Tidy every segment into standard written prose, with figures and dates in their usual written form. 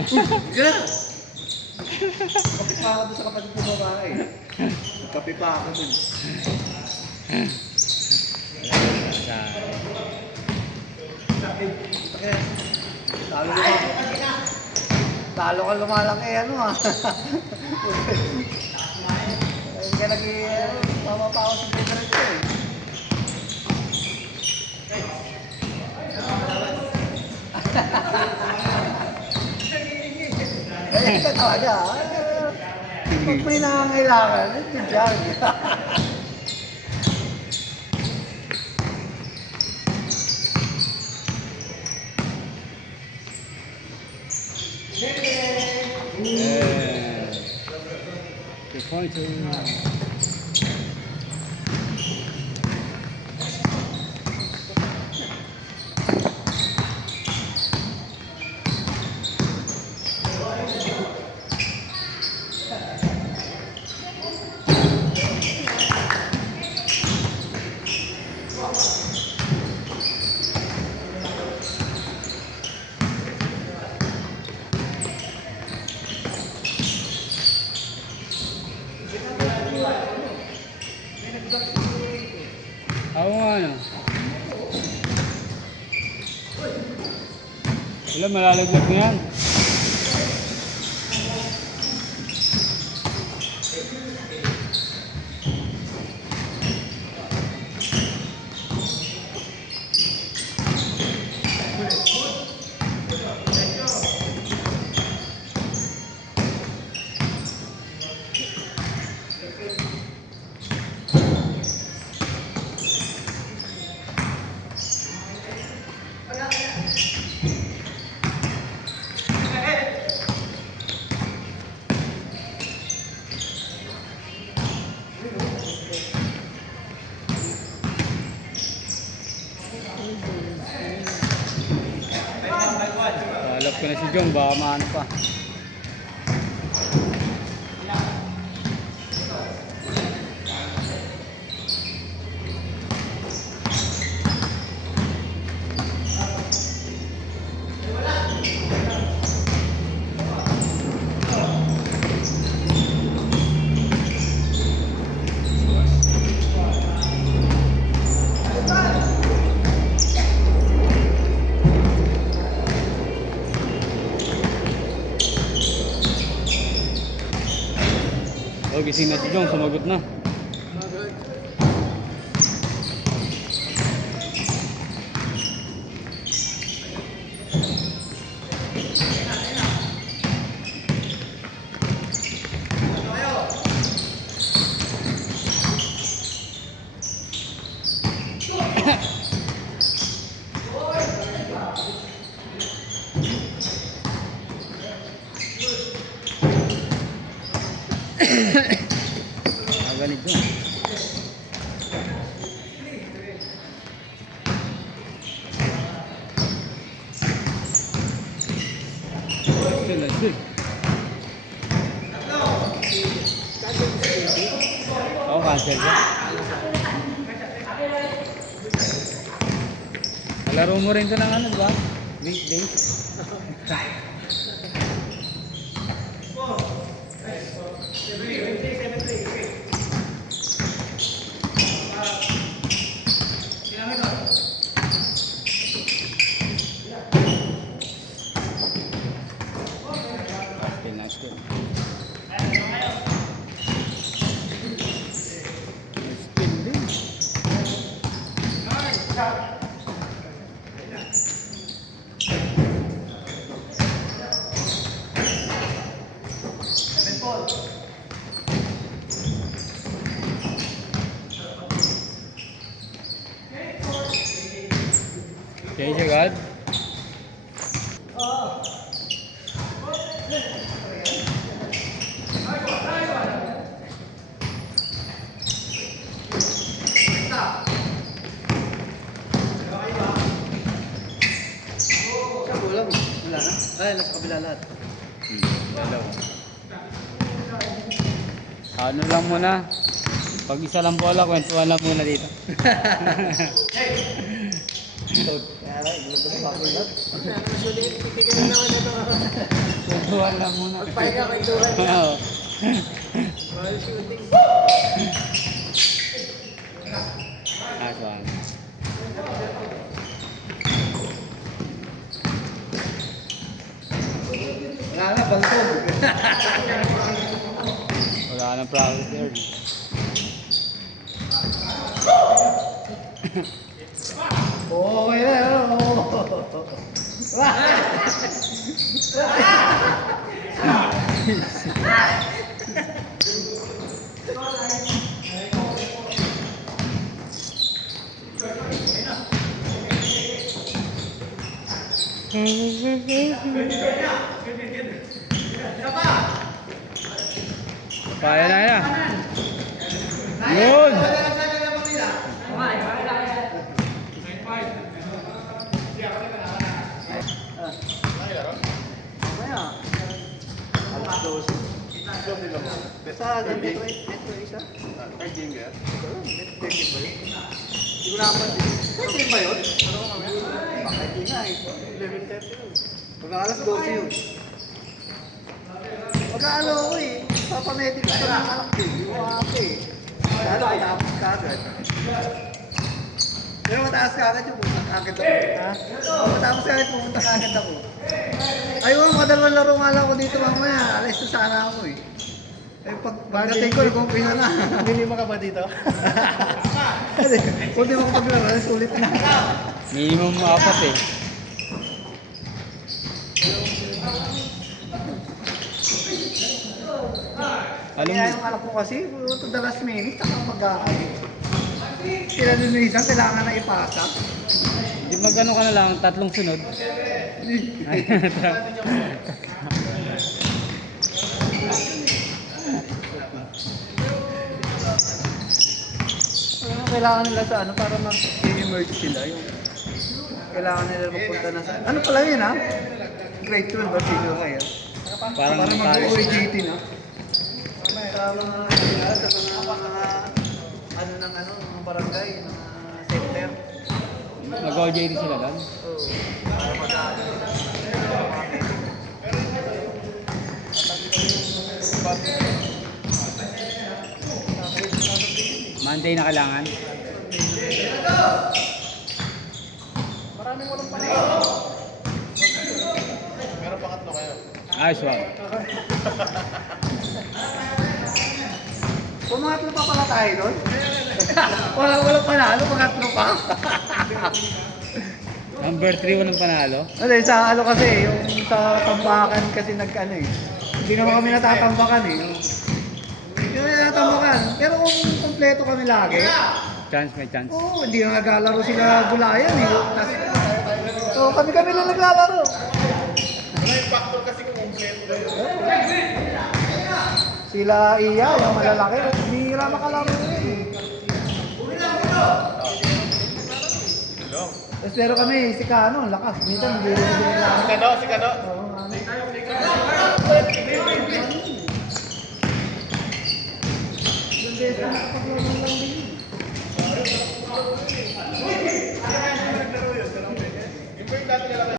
Sige na! Kapit pa ako doon sa kapatid ko babae. Kapit pa ako doon. Talo ka lumalaki, ano ah. Hindi ka nag-mama pa ako sa favorite ko eh. Eh, ito talaga. Pag may nangangailangan, ito dyan. Good point. Oo nga ano. Wala, malalaglag na yan. Alap ko na si Jong, baka maano pa. Oh, gising na si Jong, sumagot na. Ganito. Let's see. Oh, cancel ka. Laro mo rin ito ng ano, diba? Weekdays. Nice good. Change your guard. Wala na? Ay, nasa kabila lahat. Dalawa. Ano lang muna. Pag isa lang bola, kwentuhan lang muna dito. Kaya lang, gulo-gulo pa ako lahat. Kwentuhan lang muna. Magpahinga, kwentuhan lang. Oo. While shooting. Nice one. Wala na, balkog. Wala nang practice there. Okay na, Kaya na yan. Yun! Mamaya. Alas 12. Sa ganito isa? Card game ka? Bet game ba yun? Hindi ko nakapansin. Bet game ba yun? Baka hindi nga eh. 11:30 yun. Pagka alas 12 yun. Pagka ako eh. Papamedic ko ng anak ko. Yung mga ako eh. Lalo ay tapos ka agad. Pero mataas ka agad yung pumunta ka agad ako. Ha? Matapos ka agad pumunta ka agad ako. Ayun, madalawang laro nga lang ako dito mamaya. Alis na sana ako eh. Eh, pagdating ko, nag-umpin na. Hindi mo ka ba dito? Kung di mo ka paglaro, sulit na. Minimum 4 eh. Alam Kaya mo, yung anak ko kasi, to the last minute, saka mag-aayos. Sila din minsan, kailangan na ipasa. di magano ka na lang, 3 sunod. Ano kailangan nila sa ano, para mag-emerge sila. Yung kailangan nila magpunta na sa... Ano pala yun ha? Grade 12 ba senior kayo? Parang Para mag-college mag-OJT na. Sa mga ano ng ano, mga barangay, mga center. Mag-OJT sila lang. Oo. Para mag-ano sila. Mga medic. Monday na kailangan. Maraming walang panahon. Pero pangatlo kayo. Ayos one. Pumangatlo pa pala tayo doon? Walang panalo, pangatlo pa. Number 3 walang panalo. Ano sa ano kasi, yung sa tambakan kasi nag-ano eh. Hindi naman kami natatambakan eh. Yung natatambakan. Pero kung kompleto kami lagi, Chance, may chance. oo, hindi na naglalaro sila gulayan eh. So kami lang naglalaro. Wala yung factor kasi kung kompleto kayo. Sila Iya, yung malalaki, bihira makalaro yun eh. Tapos pero kami, si Kano, ang lakas. Minsan, hindi rin nila. Si Kano, si Kano. Oo, ano. Yung beses na nakapaglaro lang din yun. Yung ba yung dati nila kayo?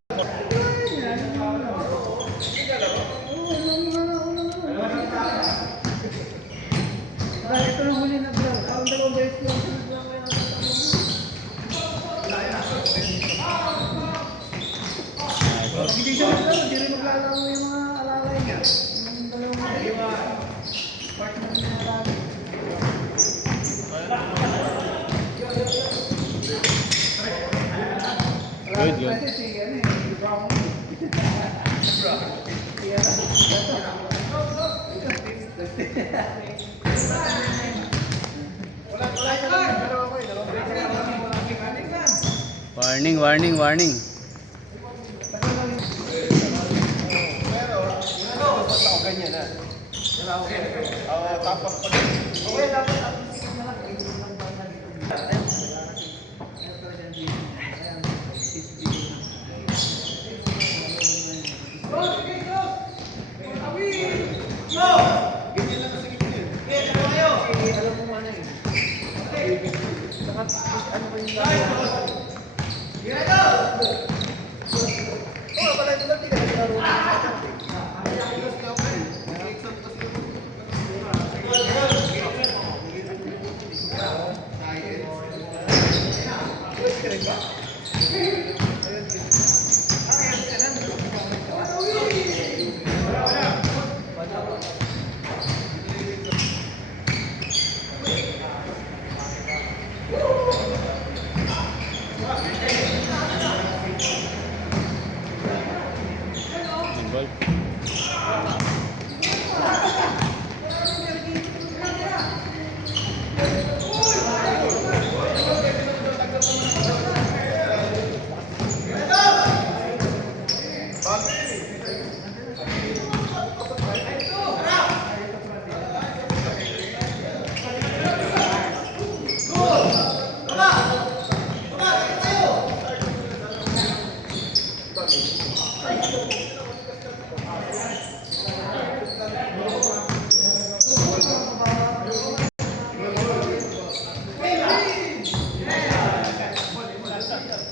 Dahil ito na huli na vlog. Parang dalawang beses lang yung vlog kayo nakatama mo. Pag hindi siya maglaro, hindi rin maglalaro yung mga alalay niya. Yung dalawang partner niya lagi. Good, good. Kasi si ano eh, si Brown. Warning, warning, warning. Ganyan na. Tapos pag... Okay, dapat at least na lang. Ay, hindi lang ba na alam mo ano eh. Saka, ano ba yung gagawa? Oo, pala ito lang, hindi ka naglaro. ball.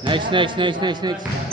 Nice.